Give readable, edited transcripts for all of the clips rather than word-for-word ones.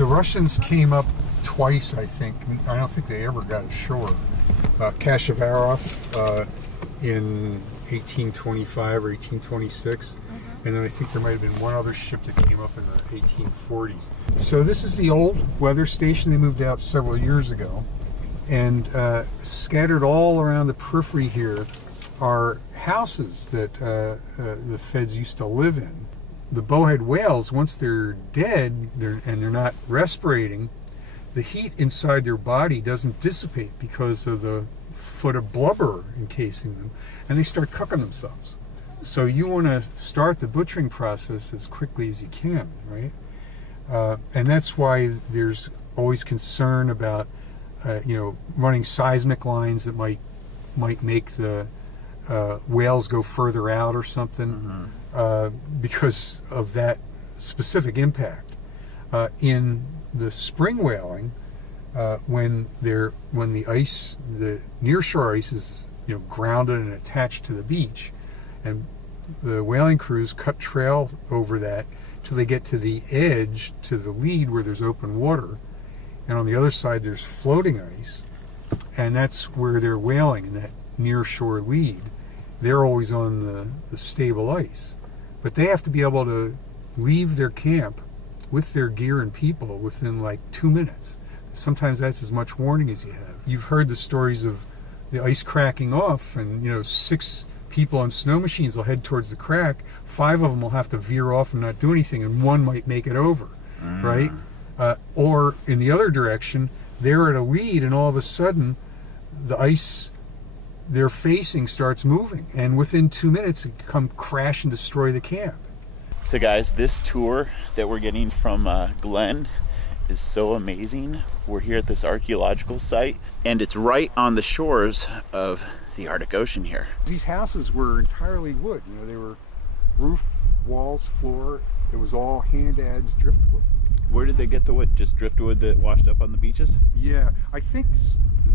The Russians came up twice, I think. I don't think they ever got ashore. Kashavarov in 1825 or 1826. And then I think there might have been one other ship that came up in the 1840s. So this is the old weather station. They moved out several years ago. And scattered all around the periphery here are houses that the feds used to live in. The bowhead whales, once they're dead and they're not respirating, the heat inside their body doesn't dissipate because of the foot of blubber encasing them, and they start cooking themselves. So you want to start the butchering process as quickly as you can, right? And that's why there's always concern about running seismic lines that might make the whales go further out or something, because of that specific impact. In the spring whaling, when the ice, the nearshore ice is grounded and attached to the beach, and the whaling crews cut trail over that till they get to the edge, to the lead where there's open water, and on the other side there's floating ice, and that's where they're whaling, in that nearshore lead. They're always on the stable ice, but they have to be able to leave their camp with their gear and people within like 2 minutes. Sometimes that's as much warning as you have. You've heard the stories of the ice cracking off, and 6 people on snow machines will head towards the crack. 5 of them will have to veer off and not do anything, and 1 might make it over, right? Or in the other direction, they're at a lead, and all of a sudden, the ice they're facing starts moving, and within 2 minutes, it can come crash and destroy the camp. So guys, this tour that we're getting from Glenn is so amazing. We're here at this archaeological site, and it's right on the shores of the Arctic Ocean here. These houses were entirely wood. They were roof, walls, floor. It was all hand adze driftwood. Where did they get the wood? Just driftwood that washed up on the beaches? Yeah, I think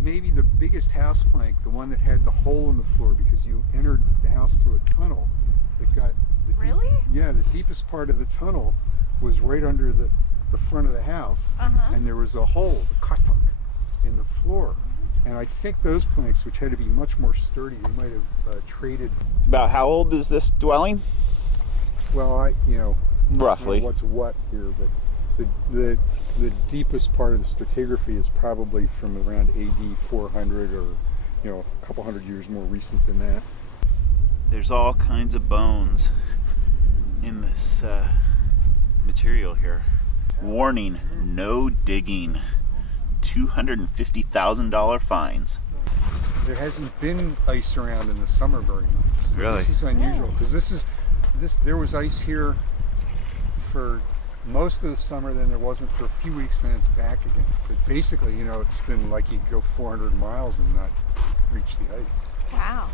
maybe the biggest house plank, the one that had the hole in the floor, because you entered the house through a tunnel that got Really? Yeah, the deepest part of the tunnel was right under the front of the house, and there was a hole, the katak, in the floor. And I think those planks, which had to be much more sturdy, we might have traded. About how old is this dwelling? Well, roughly. I don't know what's what here, but the deepest part of the stratigraphy is probably from around AD 400, or a couple hundred years more recent than that. There's all kinds of bones in this material here. Warning, no digging. $250,000 fines. There hasn't been ice around in the summer very much. So really? This is unusual, because there was ice here for most of the summer, then there wasn't for a few weeks, then it's back again. But basically, it's been like you go 400 miles and not reach the ice. Wow.